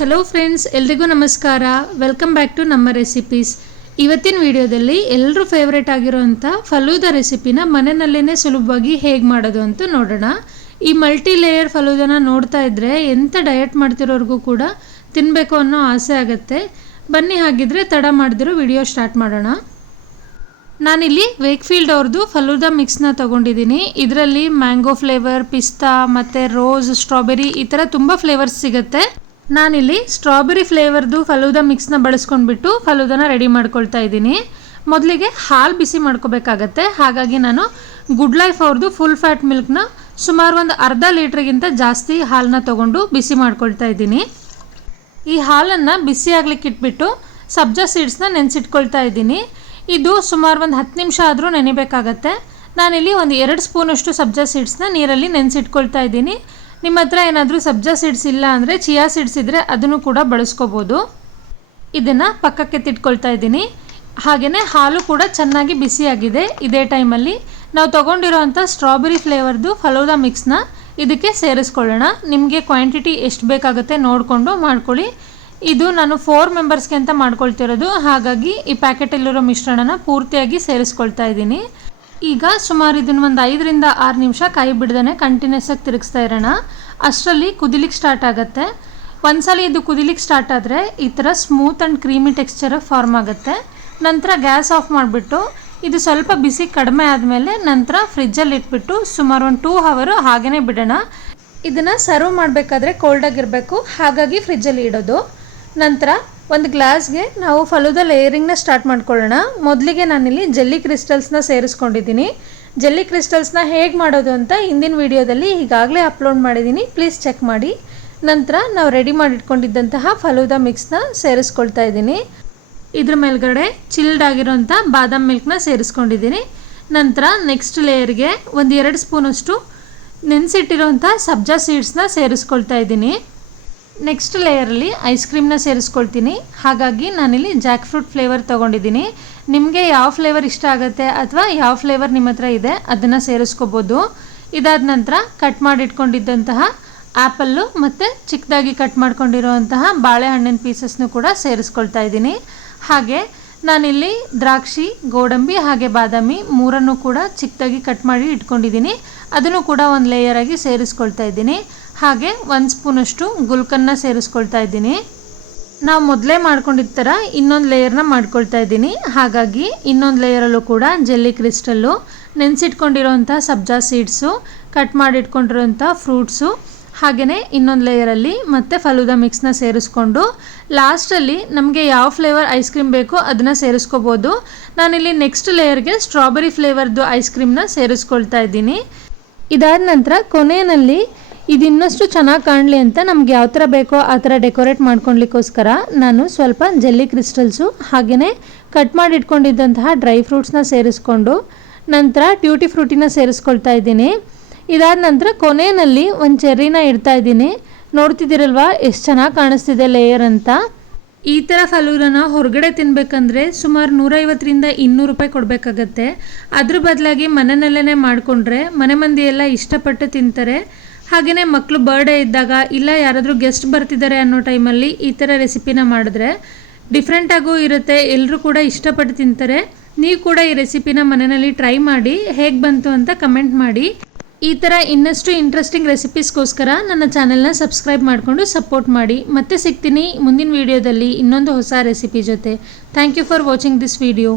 Hello friends, ಎಲ್ರಿಗೂ ನಮಸ್ಕಾರ. Welcome back to ನಮ್ಮ ರೆಸಿಪೀಸ್. ಇವತ್ತಿನ ವಿಡಿಯೋದಲ್ಲಿ ಎಲ್ಲರೂ ಫೇವ್ರೇಟ್ ಆಗಿರೋಂಥ ಫಲೂದಾ ರೆಸಿಪಿನ ಮನೆಯಲ್ಲೇ ಸುಲಭವಾಗಿ ಹೇಗೆ ಮಾಡೋದು ಅಂತ ನೋಡೋಣ. ಈ ಮಲ್ಟಿ ಲೇಯರ್ ಫಲೂದಾನ ನೋಡ್ತಾ ಇದ್ದರೆ ಎಂಥ ಡಯಟ್ ಮಾಡ್ತಿರೋರ್ಗೂ ಕೂಡ ತಿನ್ನಬೇಕು ಅನ್ನೋ ಆಸೆ ಆಗುತ್ತೆ. ಬನ್ನಿ, ಹಾಗಿದ್ರೆ ತಡ ಮಾಡಿದಿರೋ ವಿಡಿಯೋ ಸ್ಟಾರ್ಟ್ ಮಾಡೋಣ. ನಾನಿಲ್ಲಿ ವೇಕ್ಫೀಲ್ಡ್ ಅವ್ರದ್ದು ಫಲೂದಾ ಮಿಕ್ಸ್ನ ತೊಗೊಂಡಿದ್ದೀನಿ. ಇದರಲ್ಲಿ ಮ್ಯಾಂಗೋ ಫ್ಲೇವರ್, ಪಿಸ್ತಾ ಮತ್ತು ರೋಸ್, ಸ್ಟ್ರಾಬೆರಿ ಈ ಥರ ತುಂಬ ಫ್ಲೇವರ್ಸ್ ಸಿಗುತ್ತೆ. ನಾನಿಲ್ಲಿ ಸ್ಟ್ರಾಬೆರಿ ಫ್ಲೇವರ್ದು ಫಲೂದಾ ಮಿಕ್ಸ್ನ ಬಳಸ್ಕೊಂಡ್ಬಿಟ್ಟು ಫಲೂದಾನ ರೆಡಿ ಮಾಡ್ಕೊಳ್ತಾ ಇದ್ದೀನಿ. ಮೊದಲಿಗೆ ಹಾಲು ಬಿಸಿ ಮಾಡ್ಕೋಬೇಕಾಗತ್ತೆ. ಹಾಗಾಗಿ ನಾನು ಗುಡ್ ಲೈಫ್ ಅವ್ರದ್ದು ಫುಲ್ ಫ್ಯಾಟ್ ಮಿಲ್ಕ್ನ ಸುಮಾರು ಒಂದು ಅರ್ಧ ಲೀಟ್ರಿಗಿಂತ ಜಾಸ್ತಿ ಹಾಲನ್ನ ತೊಗೊಂಡು ಬಿಸಿ ಮಾಡ್ಕೊಳ್ತಾ ಇದ್ದೀನಿ. ಈ ಹಾಲನ್ನು ಬಿಸಿ ಆಗ್ಲಿಕ್ಕೆ ಇಟ್ಬಿಟ್ಟು ಸಬ್ಜಾ ಸೀಡ್ಸ್ನ ನೆನೆಸಿಟ್ಕೊಳ್ತಾ ಇದ್ದೀನಿ. ಇದು ಸುಮಾರು ಒಂದು 10 ನಿಮಿಷ ಆದರೂ ನೆನೆಬೇಕಾಗತ್ತೆ. ನಾನಿಲ್ಲಿ ಒಂದು 2 ಸ್ಪೂನಷ್ಟು ಸಬ್ಜಾ ಸೀಡ್ಸ್ನ ನೀರಲ್ಲಿ ನೆನೆಸಿಟ್ಕೊಳ್ತಾ ಇದ್ದೀನಿ. ನಿಮ್ಮ ಹತ್ರ ಏನಾದರೂ ಸಬ್ಜಾ ಸೀಡ್ಸ್ ಇಲ್ಲ ಅಂದರೆ ಚಿಯಾ ಸೀಡ್ಸ್ ಇದ್ದರೆ ಅದನ್ನು ಕೂಡ ಬಳಸ್ಕೋಬೋದು. ಇದನ್ನು ಪಕ್ಕಕ್ಕೆ ತಿಟ್ಕೊಳ್ತಾ ಇದ್ದೀನಿ. ಹಾಗೆಯೇ ಹಾಲು ಕೂಡ ಚೆನ್ನಾಗಿ ಬಿಸಿಯಾಗಿದೆ. ಇದೇ ಟೈಮಲ್ಲಿ ನಾವು ತೊಗೊಂಡಿರೋವಂಥ ಸ್ಟ್ರಾಬೆರಿ ಫ್ಲೇವರ್ದು ಫಲೂದಾ ಮಿಕ್ಸ್ನ ಇದಕ್ಕೆ ಸೇರಿಸ್ಕೊಳ್ಳೋಣ. ನಿಮಗೆ ಕ್ವಾಂಟಿಟಿ ಎಷ್ಟು ಬೇಕಾಗುತ್ತೆ ನೋಡಿಕೊಂಡು ಮಾಡ್ಕೊಳ್ಳಿ. ಇದು ನಾನು 4 ಮೆಂಬರ್ಸ್ಗೆ ಅಂತ ಮಾಡ್ಕೊಳ್ತಿರೋದು. ಹಾಗಾಗಿ ಈ ಪ್ಯಾಕೆಟಲ್ಲಿರೋ ಮಿಶ್ರಣನ ಪೂರ್ತಿಯಾಗಿ ಸೇರಿಸ್ಕೊಳ್ತಾ ಇದ್ದೀನಿ. ಈಗ ಸುಮಾರು ಇದನ್ನು ಒಂದು 5 ರಿಂದ 6 ನಿಮಿಷ ಕೈ ಬಿಡ್ದೇ ಕಂಟಿನ್ಯೂಸ್ ಆಗಿ ತಿರುಗಿಸ್ತಾ ಇರೋಣ. ಅಷ್ಟರಲ್ಲಿ ಕುದಿಲಿಕ್ಕೆ ಸ್ಟಾರ್ಟ್ ಆಗುತ್ತೆ. ಒಂದ್ಸಲ ಇದು ಕುದಿಲಿಕ್ಕೆ ಸ್ಟಾರ್ಟ್ ಆದರೆ ಈ ಥರ smooth and creamy texture form ಆಗುತ್ತೆ. ನಂತರ ಗ್ಯಾಸ್ ಆಫ್ ಮಾಡಿಬಿಟ್ಟು ಇದು ಸ್ವಲ್ಪ ಬಿಸಿ ಕಡಿಮೆ ಆದಮೇಲೆ ನಂತರ ಫ್ರಿಜ್ಜಲ್ಲಿ ಇಟ್ಬಿಟ್ಟು ಸುಮಾರು ಒಂದು 2 ಅವರ್ ಹಾಗೇ ಬಿಡೋಣ. ಇದನ್ನು ಸರ್ವ್ ಮಾಡಬೇಕಾದ್ರೆ ಕೋಲ್ಡಾಗಿರಬೇಕು, ಹಾಗಾಗಿ ಫ್ರಿಜ್ಜಲ್ಲಿ ಇಡೋದು. ನಂತರ ಒಂದು ಗ್ಲಾಸ್ಗೆ ನಾವು ಫಲೂದಾ ಲೇಯರಿಂಗ್ನ ಸ್ಟಾರ್ಟ್ ಮಾಡ್ಕೊಳ್ಳೋಣ. ಮೊದಲಿಗೆ ನಾನಿಲ್ಲಿ ಜೆಲ್ಲಿ ಕ್ರಿಸ್ಟಲ್ಸ್ನ ಸೇರಿಸ್ಕೊಂಡಿದ್ದೀನಿ. ಜೆಲ್ಲಿ ಕ್ರಿಸ್ಟಲ್ಸ್ನ ಹೇಗೆ ಮಾಡೋದು ಅಂತ ಹಿಂದಿನ ವೀಡಿಯೋದಲ್ಲಿ ಈಗಾಗಲೇ ಅಪ್ಲೋಡ್ ಮಾಡಿದ್ದೀನಿ, ಪ್ಲೀಸ್ ಚೆಕ್ ಮಾಡಿ. ನಂತರ ನಾವು ರೆಡಿ ಮಾಡಿಟ್ಕೊಂಡಿದ್ದಂತಹ ಫಲೂದಾ ಮಿಕ್ಸ್ನ ಸೇರಿಸ್ಕೊಳ್ತಾ ಇದ್ದೀನಿ. ಇದ್ರ ಮೇಲ್ಗಡೆ ಚಿಲ್ಡ್ ಆಗಿರೋಂಥ ಬಾದಾಮ್ ಮಿಲ್ಕ್ನ ಸೇರಿಸ್ಕೊಂಡಿದ್ದೀನಿ. ನಂತರ ನೆಕ್ಸ್ಟ್ ಲೇಯರ್ಗೆ ಒಂದು 2 ಸ್ಪೂನಷ್ಟು ನೆನೆಸಿಟ್ಟಿರೋಂಥ ಸಬ್ಜಾ ಸೀಡ್ಸ್ನ ಸೇರಿಸ್ಕೊಳ್ತಾ ಇದ್ದೀನಿ. ನೆಕ್ಸ್ಟ್ ಲೇಯರಲ್ಲಿ ಐಸ್ ಕ್ರೀಮ್ನ ಸೇರಿಸ್ಕೊಳ್ತೀನಿ. ಹಾಗಾಗಿ ನಾನಿಲ್ಲಿ ಜಾಕ್ ಫ್ರೂಟ್ ಫ್ಲೇವರ್ ತೊಗೊಂಡಿದ್ದೀನಿ. ನಿಮಗೆ ಯಾವ ಫ್ಲೇವರ್ ಇಷ್ಟ ಆಗುತ್ತೆ ಅಥವಾ ಯಾವ ಫ್ಲೇವರ್ ನಿಮ್ಮ ಹತ್ರ ಇದೆ ಅದನ್ನು ಸೇರಿಸ್ಕೋಬೋದು. ಇದಾದ ನಂತರ ಕಟ್ ಮಾಡಿಟ್ಕೊಂಡಿದ್ದಂತಹ ಆ್ಯಪಲ್ಲು ಮತ್ತು ಚಿಕ್ಕದಾಗಿ ಕಟ್ ಮಾಡ್ಕೊಂಡಿರೋವಂತಹ ಬಾಳೆಹಣ್ಣಿನ ಪೀಸಸ್ನು ಕೂಡ ಸೇರಿಸ್ಕೊಳ್ತಾ ಇದ್ದೀನಿ. ಹಾಗೆ ನಾನಿಲ್ಲಿ ದ್ರಾಕ್ಷಿ, ಗೋಡಂಬಿ ಹಾಗೆ ಬಾದಾಮಿ ಮೂರನ್ನು ಕೂಡ ಚಿಕ್ಕದಾಗಿ ಕಟ್ ಮಾಡಿ ಇಟ್ಕೊಂಡಿದ್ದೀನಿ. ಅದನ್ನು ಕೂಡ ಒಂದು ಲೇಯರಾಗಿ ಸೇರಿಸ್ಕೊಳ್ತಾ ಇದ್ದೀನಿ. ಹಾಗೆ 1 ಸ್ಪೂನಷ್ಟು ಗುಲ್ಕನ್ನ ಸೇರಿಸ್ಕೊಳ್ತಾ ಇದ್ದೀನಿ. ನಾವು ಮೊದಲೇ ಮಾಡ್ಕೊಂಡಿದ್ದ ಥರ ಇನ್ನೊಂದು ಲೇಯರ್ನ ಮಾಡ್ಕೊಳ್ತಾ ಇದ್ದೀನಿ. ಹಾಗಾಗಿ ಇನ್ನೊಂದು ಲೇಯರಲ್ಲೂ ಕೂಡ ಜೆಲ್ಲಿ ಕ್ರಿಸ್ಟಲ್ಲು, ನೆನೆಸಿಟ್ಕೊಂಡಿರೋಂಥ ಸಬ್ಜಾ ಸೀಡ್ಸು, ಕಟ್ ಮಾಡಿಟ್ಕೊಂಡಿರೋಂಥ ಫ್ರೂಟ್ಸು, ಹಾಗೆಯೇ ಇನ್ನೊಂದು ಲೇಯರಲ್ಲಿ ಮತ್ತೆ ಫಲೂದಾ ಮಿಕ್ಸ್ನ ಸೇರಿಸ್ಕೊಂಡು ಲಾಸ್ಟಲ್ಲಿ ನಮಗೆ ಯಾವ ಫ್ಲೇವರ್ ಐಸ್ ಕ್ರೀಮ್ ಬೇಕೋ ಅದನ್ನು ಸೇರಿಸ್ಕೋಬೋದು. ನಾನಿಲ್ಲಿ ನೆಕ್ಸ್ಟ್ ಲೇಯರ್ಗೆ ಸ್ಟ್ರಾಬೆರಿ ಫ್ಲೇವರ್ದು ಐಸ್ ಕ್ರೀಮ್ನ ಸೇರಿಸ್ಕೊಳ್ತಾ ಇದ್ದೀನಿ. ಇದಾದ ನಂತರ ಕೊನೆಯಲ್ಲಿ ಇದು ಇನ್ನಷ್ಟು ಚೆನ್ನಾಗಿ ಕಾಣಲಿ ಅಂತ ನಮ್ಗೆ ಯಾವ ಥರ ಬೇಕೋ ಆ ಥರ ಡೆಕೋರೇಟ್ ಮಾಡ್ಕೊಳ್ಲಿಕ್ಕೋಸ್ಕರ ನಾನು ಸ್ವಲ್ಪ ಜೆಲ್ಲಿ ಕ್ರಿಸ್ಟಲ್ಸು ಹಾಗೆಯೇ ಕಟ್ ಮಾಡಿ ಇಟ್ಕೊಂಡಿದ್ದಂತಹ ಡ್ರೈ ಫ್ರೂಟ್ಸ್ನ ಸೇರಿಸ್ಕೊಂಡು ನಂತರ ಟ್ಯೂಟಿ ಫ್ರೂಟಿನ ಸೇರಿಸ್ಕೊಳ್ತಾ ಇದ್ದೀನಿ. ಇದಾದ ನಂತರ ಕೊನೆಯಲ್ಲಿ ಒಂದು ಚೆರ್ರಿನ ಇಡ್ತಾ ಇದ್ದೀನಿ. ನೋಡ್ತಿದ್ದೀರಲ್ವಾ ಎಷ್ಟು ಚೆನ್ನಾಗಿ ಕಾಣಿಸ್ತಿದೆ ಲೇಯರ್ ಅಂತ. ಈ ಥರ ಫಲೂದಾನ ಹೊರಗಡೆ ತಿನ್ನಬೇಕಂದ್ರೆ ಸುಮಾರು 150 ರಿಂದ 200 ರೂಪಾಯಿ ಕೊಡಬೇಕಾಗತ್ತೆ. ಅದ್ರ ಬದಲಾಗಿ ಮನೆಯಲ್ಲೇ ಮಾಡಿಕೊಂಡ್ರೆ ಮನೆ ಮಂದಿ ಎಲ್ಲ ಇಷ್ಟಪಟ್ಟು ತಿಂತಾರೆ. ಹಾಗೆಯೇ ಮಕ್ಕಳು ಬರ್ಡೇ ಇದ್ದಾಗ ಇಲ್ಲ ಯಾರಾದರೂ ಗೆಸ್ಟ್ ಬರ್ತಿದ್ದಾರೆ ಅನ್ನೋ ಟೈಮಲ್ಲಿ ಈ ಥರ ರೆಸಿಪಿನ ಮಾಡಿದ್ರೆ ಡಿಫ್ರೆಂಟಾಗೂ ಇರುತ್ತೆ, ಎಲ್ಲರೂ ಕೂಡ ಇಷ್ಟಪಟ್ಟು ತಿಂತಾರೆ. ನೀವು ಕೂಡ ಈ ರೆಸಿಪಿನ ಮನೆಯಲ್ಲಿ ಟ್ರೈ ಮಾಡಿ ಹೇಗೆ ಬಂತು ಅಂತ ಕಮೆಂಟ್ ಮಾಡಿ. ಈ ಥರ ಇನ್ನಷ್ಟು ಇಂಟ್ರೆಸ್ಟಿಂಗ್ ರೆಸಿಪೀಸ್ಗೋಸ್ಕರ ನನ್ನ ಚಾನೆಲ್ನ ಸಬ್ಸ್ಕ್ರೈಬ್ ಮಾಡಿಕೊಂಡು ಸಪೋರ್ಟ್ ಮಾಡಿ. ಮತ್ತೆ ಸಿಗ್ತೀನಿ ಮುಂದಿನ ವೀಡಿಯೋದಲ್ಲಿ ಇನ್ನೊಂದು ಹೊಸ ರೆಸಿಪಿ ಜೊತೆ. Thank you for watching this video.